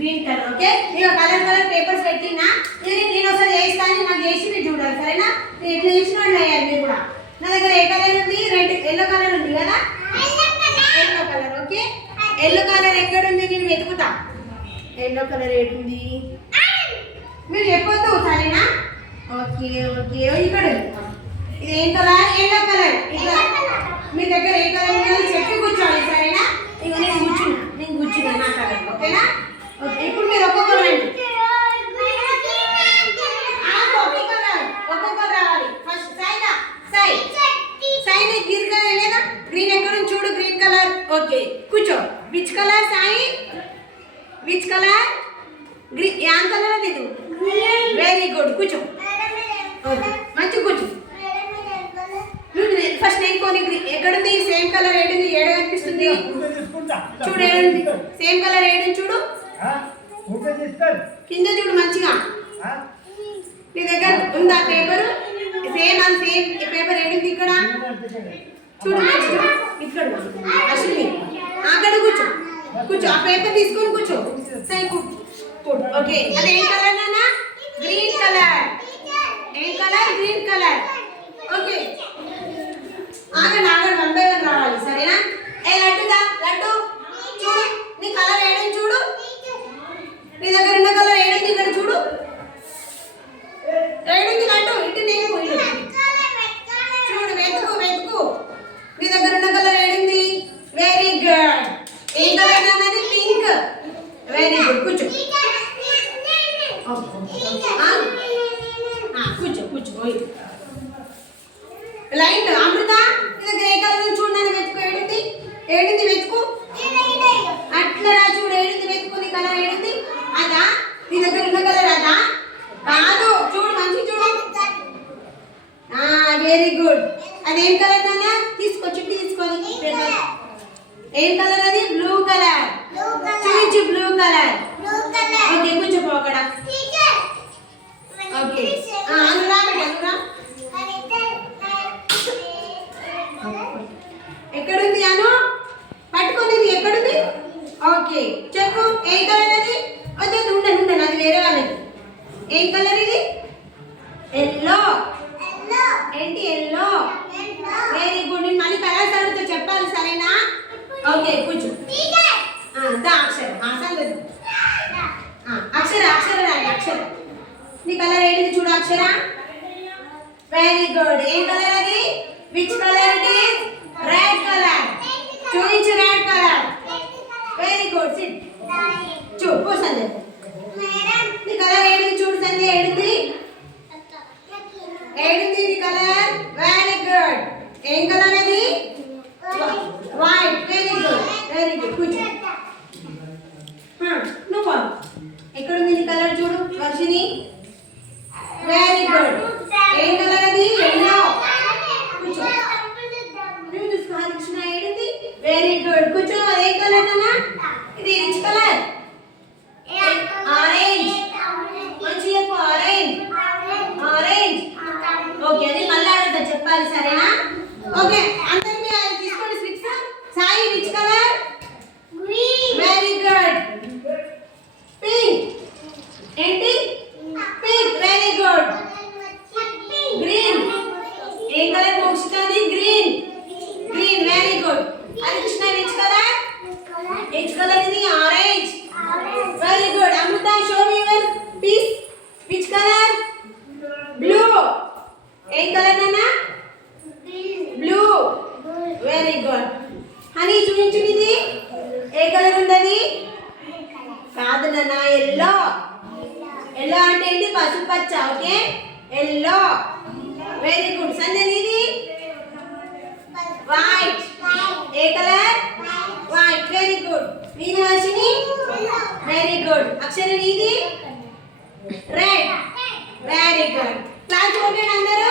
Green colour. Okay, నేను colour colour papers పెట్టినా నేను ఒకసారి చేస్తాను, నాకు చేసి మీరు చూడాలి సరేనా. నేను ఎట్లా చేసిన వాళ్ళు వేయాలి మీరు కూడా. నా దగ్గర ఏ కలర్ ఉంది? రెడ్ ఎల్లో కలర్ ఉంది కదా, yellow colour. Okay, yellow colour ఎక్కడుంది నేను వెతుకుతా. ఎల్లో కలర్ ఏడుంది మీరు చెప్పొద్దు సరేనా. ఓకే ఓకే, ఇక్కడ ఇది ఏం కలర్? Yellow colour. ఇట్లా మీ దగ్గర ఏ కలర్ ఉందో చెప్పి కూర్చోవాలి సరేనా. ఇక నేను కూర్చున్నా నా కలర్. ఓకేనా. ఓకే, ఇప్పుడు మీరు ఒక్కొక్కరు రండి. ఒక్కొక్కరు రావాలి. ఫస్ట్ సాయి గ్రీన్ కలర్ లేదా? గ్రీన్ ఎక్కడ నుంచి చూడు, గ్రీన్ కలర్. ఓకే కూర్చో. Which colour Sai? Which colour? Green. ఏం కలర్ అది? వెరీ గుడ్, కూర్చో. ఓకే మంచిగా కూర్చో. ఫస్ట్ నేను కొని ఎక్కడుంది? సేమ్ కలర్ ఏడుంది? ఏడు కనిపిస్తుంది చూడు, ఏడుంది సేమ్ కలర్ ఏడుంది చూడు, కింద చూడు మంచిగా. నీ దగ్గర ఉందా పేపర్? సేమ్ అది సేమ్ పేపర్ ఏడుంది ఇక్కడ చూడు మంచిగా. ఇక్కడ అశ్విని అక్కడ కూర్చో, కూర్చో. ఆ పేపర్ తీసుకొని కూర్చో. సై ఓకే, అది ఏ కలర్ నాన్న? Green colour. ఏ కలర్? Green colour. ఓకే ఆగండి ఆగండి, 1 by 1 రావాలి సరేనా. ఏ లడ్డుదా, లడ్డు చూడు నీ కలర్ ఏడని చూడు. నీ దగ్గర ఉన్న కలర్ ఏడుంది ఇక్కడ చూడు, ఏడుంది లడ్డు. ఇటు నేను చూడు, వెతుకు వెతుకు. నీ దగ్గర ఉన్న కలర్ ఏడుంది? Very good. ఏ కలర్ అన్నది? పింక్. వెరీ గుడ్, కూర్చో. కూర్చో కూర్చో. లైట్ అమృత నీ దగ్గర ఏ కలర్ చూడండి, వెతుకు. ఏడుంది? ఏడుంది వెతుకు. అట్లా రా చూడు, ఏడుంది వెతుకు. నీ కలర్ ఏడుంది? అదా? నీ దగ్గర ఉన్న కలర్ అదా? కాదు, చూడు మంచి చూడు. Very good. అదేం కలర్ నాన్న? తీసుకొచ్చి తీసుకొని. ఏం కలర్ అది? Blue colour. చూపించు, బ్లూ కలర్. ఓకే కూర్చోపో అక్కడ. ఓకే అనురా బేట, అనురా. ఎక్కడుంది అను? పట్టుకొని ఎక్కడుంది? ఓకే చెప్పు, ఏ కలర్ అది? వద్దు ఉండను, అది వేరే వాళ్ళది. ఏ కలర్ ఇది? ఎల్లో. ఏంటి ఎల్లో? Very good. నేను మళ్ళీ కలర్స్ అడుగుతా చెప్పాలి సరేనా. ఓకే కూర్చో. అక్షర అక్షర అక్షర రాండి. అక్షర నీ కలర్ ఏంటిది చూడు అక్షర. Very good. ఏ కలర్ అది? Which colour it is? Red colour. చూపించు red colour. Very good. Sit చూపు సంజయ్. నీ కలర్ ఏడుంది చూడు సంజయ్. ఏడుంది? ఏడుంది నీ కలర్? Very good. ఏం కలర్ అది? White. Very good, very good. కూర్చో. నువ్వు ఎక్కడుంది నీ కలర్ చూడు వర్షిని. Very good. ఏం కలర్ అది? ఎల్లో. కూర్చో. నువ్వు చూసుకో హరికృష్ణ. ఏడుంది? Very good. కూర్చో. అదే కలర్ నాన్న? ఇది రిచ్ కలర్. ఆరెంజ్. మంచి చెప్పు. ఆరెంజ్. ఆరెంజ్. ఓకే అది మళ్ళీ అడుగుతా చెప్పాలి సరేనా. ఓకే అందరూ మీరు తీసుకోండి switch. Sai which colour? Green. Very good. Pink. ఏంటి? పింక్. Very good. గ్రీన్. ఏ కలర్ మోక్షితాది? Green. Green. Very good. Harikrishna which colour? Which colour ఇది? Orange. Very good. Amrutha show me your piece. Which colour? Blue. ఏ colour నాన్న? Blue. Very good. Honey చూపించు. ఇది ఏ colour ఉంది? కాదు నాన్న, ఎల్లో. ఎల్లో అంటే ఏంటి? పసుపచ్చ. Okay yellow. Very good. Sanjay ఇది? వైట్. ఏ కలర్? వైట్. Very good. నీది వర్షిని? Very good. అక్షర నీది? Red. Very good. Class okay అందరూ?